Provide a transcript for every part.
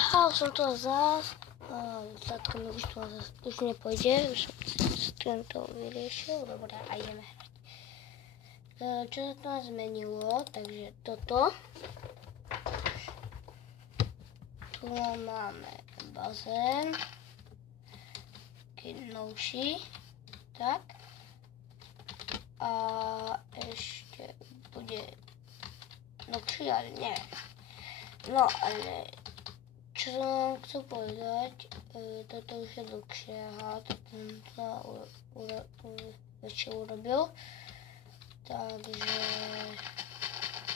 A som to zás. Zlatko mi už nepôjde. Už som s týmto vyriešil. Dobre, a ideme hrať. Čo sa tam zmenilo? Takže toto. Tu máme bazén. Taký novší. Tak. A ešte bude novší, ale nie. No, ale čo som chcel povedať, toto už je dlhšie, aha, to som ešte urobil, takže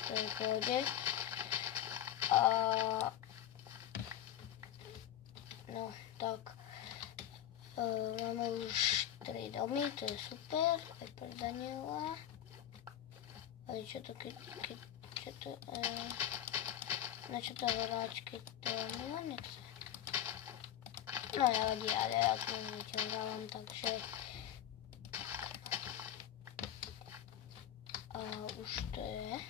to je v pohode. A no, tak máme už 3 domy, to je super, aj pre Daniela. Ale čo to, na čo to hrať, keď to nechce? No nevadí, ale ja to neťažávam, takže a už to je.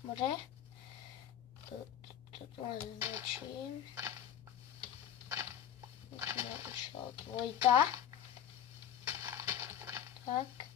Dobre. Toto len zväčším. Už mi išla dvojka. Tak.